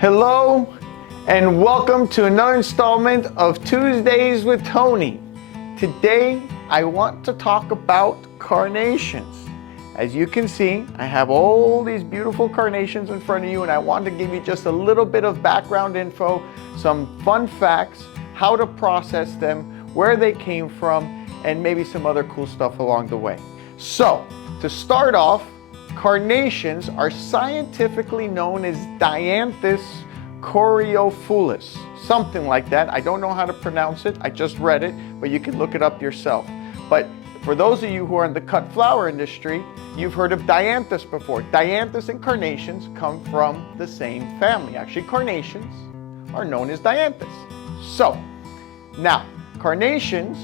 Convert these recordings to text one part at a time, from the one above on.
Hello and welcome to another installment of Tuesdays with Tony. Today I want to talk about carnations. As you can see, I have all these beautiful carnations in front of you, and I want to give you just a little bit of background info, some fun facts, how to process them, where they came from, and maybe some other cool stuff along the way. So, to start off, carnations are scientifically known as Dianthus coreophyllus, something like that. I don't know how to pronounce it. I just read it, but you can look it up yourself. But for those of you who are in the cut flower industry, you've heard of Dianthus before. Dianthus and carnations come from the same family. Actually, carnations are known as Dianthus. So, now, carnations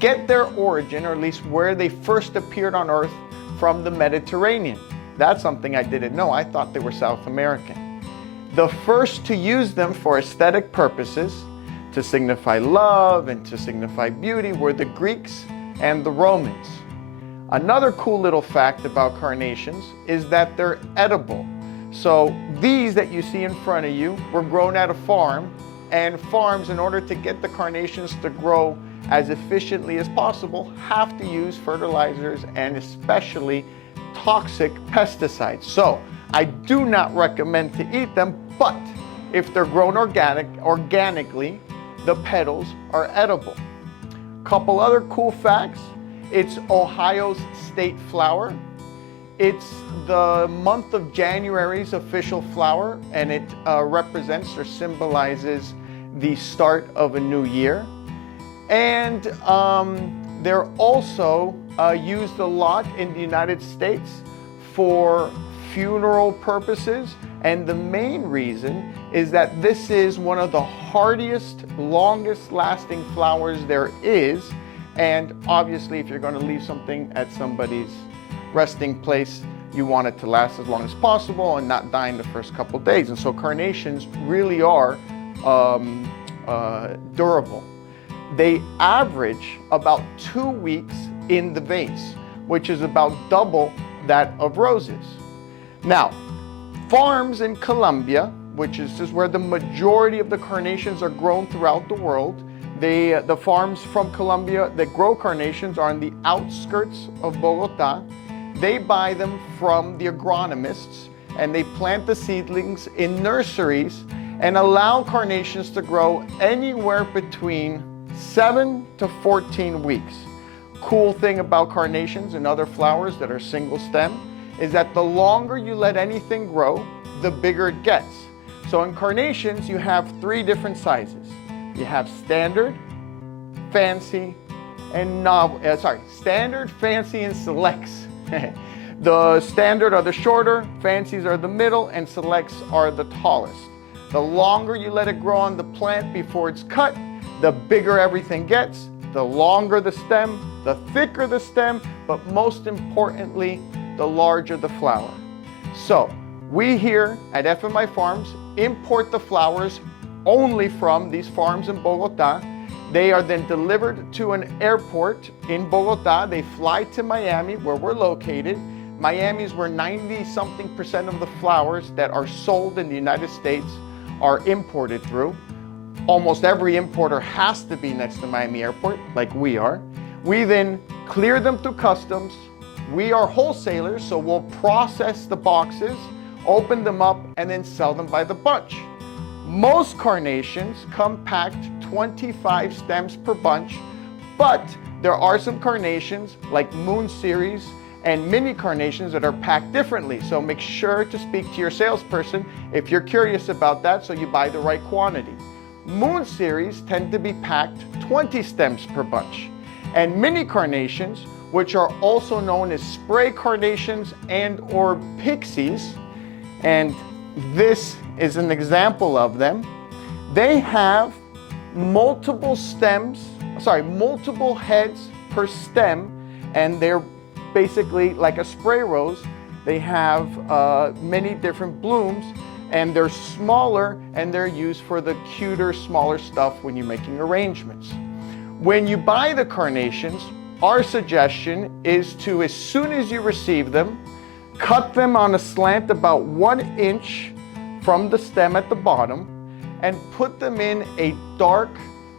get their origin, or at least where they first appeared on Earth, from the Mediterranean. That's something I didn't know. I thought they were South American. The first to use them for aesthetic purposes, to signify love and to signify beauty, were the Greeks and the Romans. Another cool little fact about carnations is that they're edible. So these that you see in front of you were grown at a farm, and farms, in order to get the carnations to grow as efficiently as possible, have to use fertilizers and especially toxic pesticides. So I do not recommend to eat them, but if they're grown organically, the petals are edible. Couple other cool facts. It's Ohio's state flower. It's the month of January's official flower, and it represents or symbolizes the start of a new year. And they're also used a lot in the United States for funeral purposes. And the main reason is that this is one of the hardiest, longest lasting flowers there is. And obviously, if you're going to leave something at somebody's resting place, you want it to last as long as possible and not die in the first couple days. And so carnations really are durable. They average about 2 weeks in the vase, which is about double that of roses. Now, farms in Colombia, which is just where the majority of the carnations are grown throughout the world, the farms from Colombia that grow carnations are on the outskirts of Bogota. They buy them from the agronomists, and they plant the seedlings in nurseries and allow carnations to grow anywhere between 7 to 14 weeks. Cool thing about carnations and other flowers that are single stem is that the longer you let anything grow, the bigger it gets. So in carnations, you have 3 different sizes. You have standard, fancy, and standard, fancy, and selects. The standard are the shorter, fancies are the middle, and selects are the tallest. The longer you let it grow on the plant before it's cut, the bigger everything gets, the longer the stem, the thicker the stem, but most importantly, the larger the flower. So we here at FMI Farms import the flowers only from these farms in Bogota. They are then delivered to an airport in Bogota. They fly to Miami, where we're located. Miami is where 90-something% of the flowers that are sold in the United States are imported through. Almost every importer has to be next to Miami Airport, like we are. We then clear them through customs. We are wholesalers, so we'll process the boxes, open them up, and then sell them by the bunch. Most carnations come packed 25 stems per bunch, but there are some carnations like Moon Series and mini carnations that are packed differently. So make sure to speak to your salesperson if you're curious about that, so you buy the right quantity. Moon Series tend to be packed 20 stems per bunch. And mini carnations, which are also known as spray carnations and or pixies, and this is an example of them. They have multiple heads per stem, and they're basically like a spray rose. They have many different blooms, and they're smaller, and they're used for the cuter, smaller stuff when you're making arrangements. When you buy the carnations, our suggestion is to, as soon as you receive them, cut them on a slant about 1 inch from the stem at the bottom and put them in a dark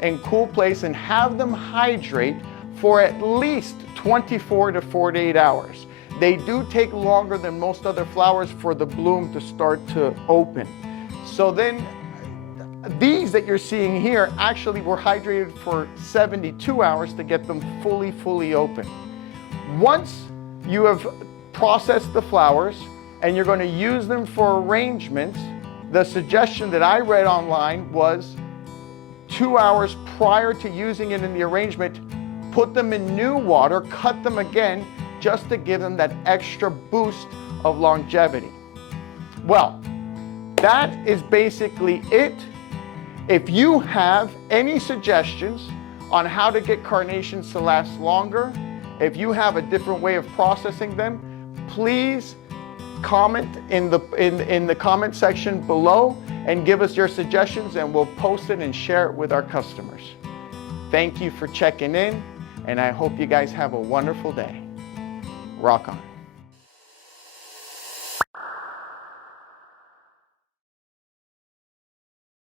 and cool place and have them hydrate for at least 24 to 48 hours. They do take longer than most other flowers for the bloom to start to open. So then these that you're seeing here actually were hydrated for 72 hours to get them fully open. Once you have processed the flowers and you're going to use them for arrangements, the suggestion that I read online was 2 hours prior to using it in the arrangement, put them in new water, cut them again, just to give them that extra boost of longevity. Well, that is basically it. If you have any suggestions on how to get carnations to last longer, if you have a different way of processing them, please comment in the comment section below and give us your suggestions, and we'll post it and share it with our customers. Thank you for checking in, and I hope you guys have a wonderful day. Rock on.